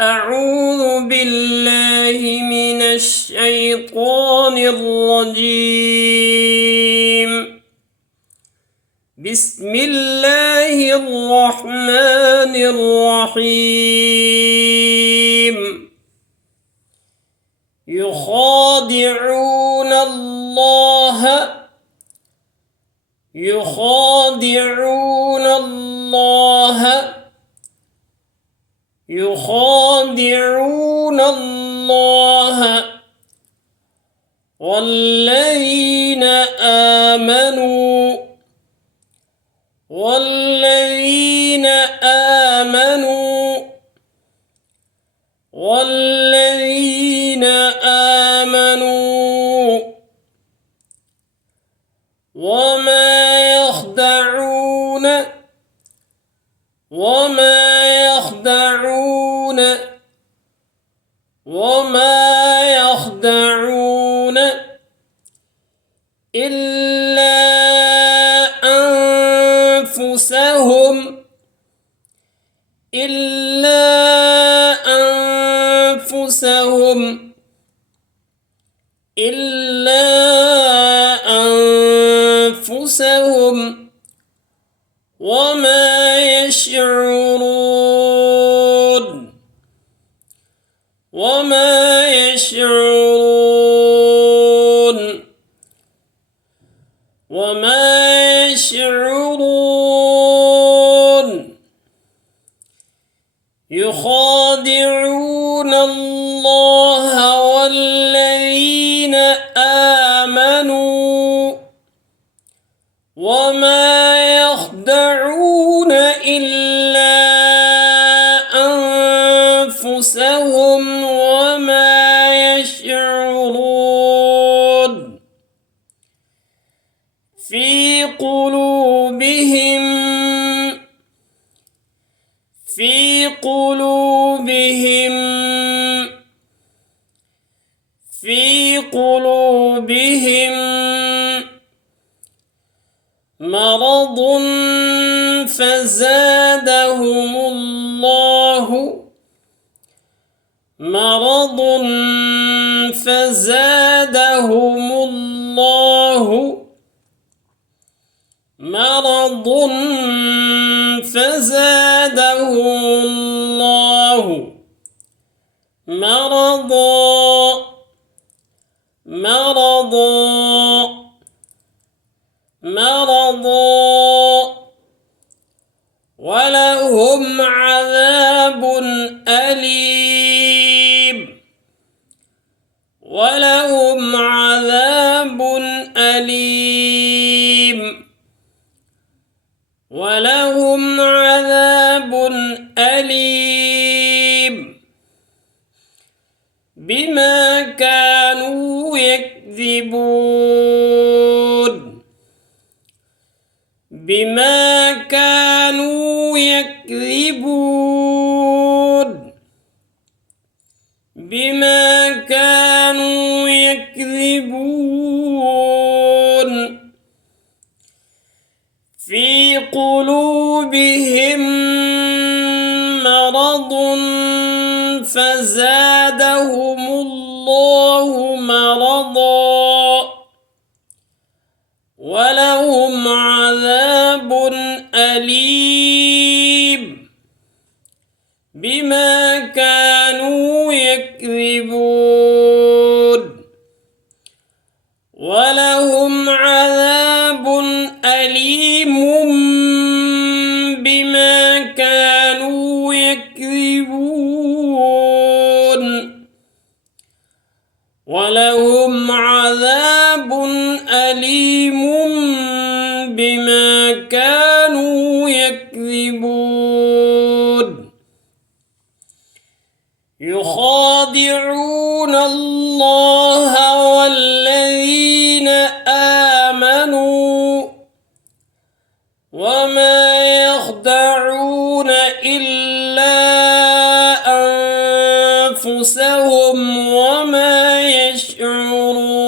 أعوذ بالله من الشيطان الرجيم. بسم الله الرحمن الرحيم. يخادعون الله يخادعون الله والذين آمنوا وما يخدعون إلا أنفسهم وما يشعرون يخادعون الله والذين آمنوا وما يخدعون إلا أنفسهم وما يشعرون. في قلوبهم مرض فزادهم الله مرضا ولهم عذاب أليم بما كانوا يكذبون في قلوبهم مرض فزادهم الله مرضا ولهم عذاب أليم بما كانوا يكذبون ولهم عذاب أليم بما كانوا يكذبون. يخادعون الله والذين آمنوا وما يخدعون إلا أنفسهم وما يشعرون.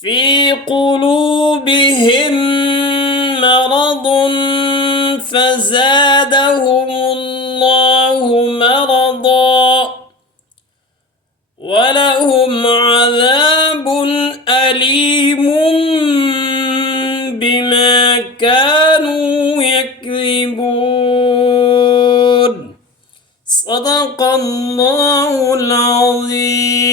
في قلوبهم مرض فزادهم الله ولهم عذاب أليم بما كانوا يكذبون. صدق الله العظيم.